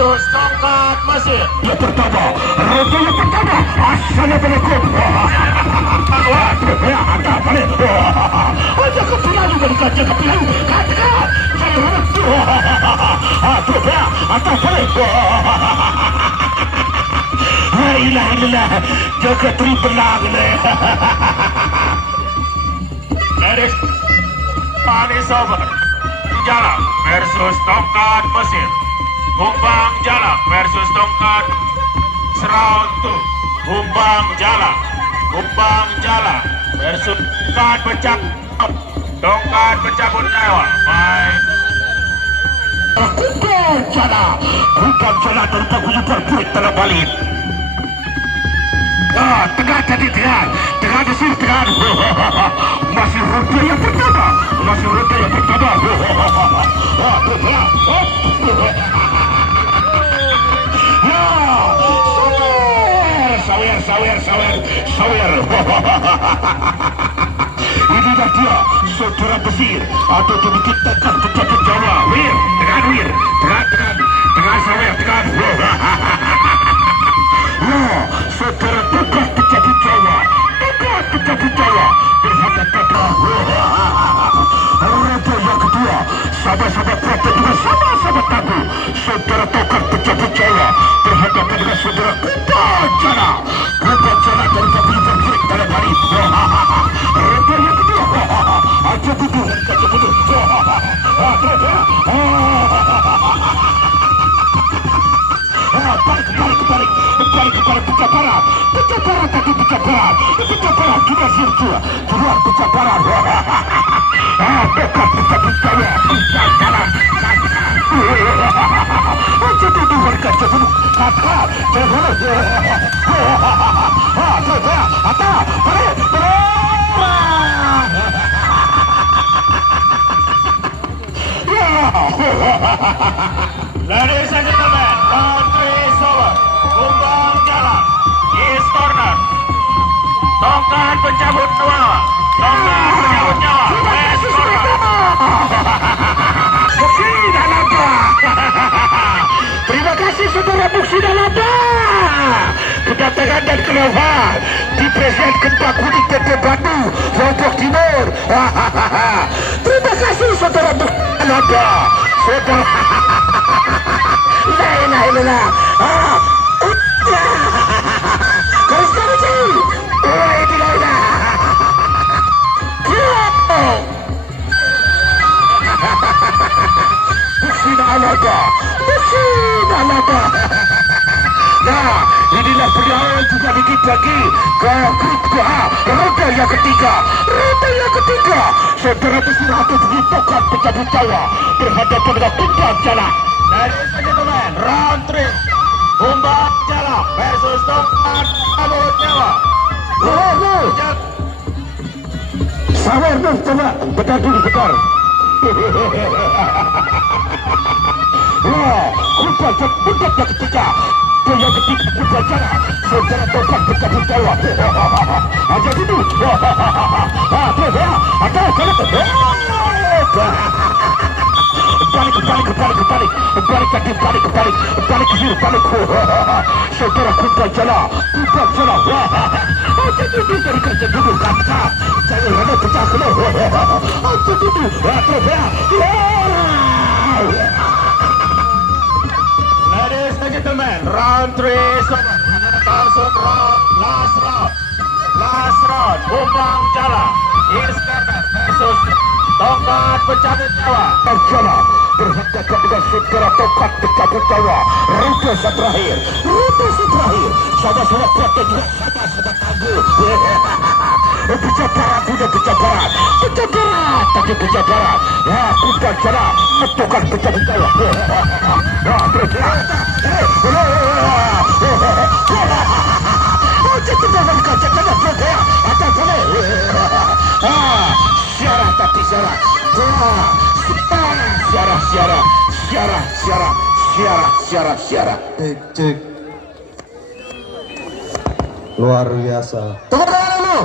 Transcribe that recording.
versus tongkat Mesir. Yang pertama, roda yang pertama. Assalamualaikum. Ada balik. Ada kepilau juga dikaca kepilau. Katakan. Ada balik. La ilaha illallah. Jaga terbenang ni. Ladies, Panis over. Jalak versus tongkat Mesir. Humbang Jalak versus tongkat Round 2. Humbang Jalak. Humbang Jalak versus tongkat pencabut. Tongkat pencabut nyawa. Baik. Humbang Jalak dari pagunya berbuat dalam balik. Tengah tadi tengah di sini tengah. Masih roda yang pertama. Sawer. Inilah dia saudara Mesir atau dikitakan pencabut Jawa. Wir, tengah sawer. Saudara tukar pencabut Jawa berhadapan roda yang kedua. Sama-sama kuat dan juga sama-sama tangguh. Saudara tukar pencabut Jawa berhadapan dengan saudara Humbang Jalak dari kabinet bergerak dalam hari. Roda yang kedua. Aja duduk. Balik kepada pecah barat kita sirku keluar pecah barat. Dekat pecah saya jalan jadi dua kaca dulu kata Ladies and gentlemen, round 3 is over. Humbang Jalak is corner. Tongkat pencabut nyawa. Is corner. Terima kasih saudara Muksinalaba. Kedatangan dan keluar di Presiden Gempa Kuning TP Bandung, Lombok Timur. Terima kasih saudara Muksinalaba. La ilaha illallah. Muksinalaba. Nah, inilah beliau juga dikit lagi ke grup doa roda yang ketiga. Saudara Mesir atau dihitungkan pencabut Jawa berhadapan dengan Humbang Jalak. Ladies and gentlemen, round 3. Humbang Jalak versus tongkat pencabut nyawa. Sabar dong, coba bentar dulu bentar. Humbang Jalak bentar yang ketiga. Yang ketiga Humbang Jalak saudara tongkat pencabut Jawa. Aja dulu. Balik ke sini. Saudara Humbang Jalak. Aja dulu dari kerja dulu kata. Saya ada pecah keluar. Aja dulu. Ladies and gentlemen, round 3 is over. Last round. Humbang Jalak is corner versus tongkat pencabut nyawa. Jalak berhadapan dengan saudara tongkat pencabut Jawa. Rute terakhir. Sama-sama kuat dan juga sama-sama tangguh. Pecah barat. Ya, Humbang Jalak tongkat pencabut Jawa. Siara. Cek. Luar biasa. Tepuk tangan dulu.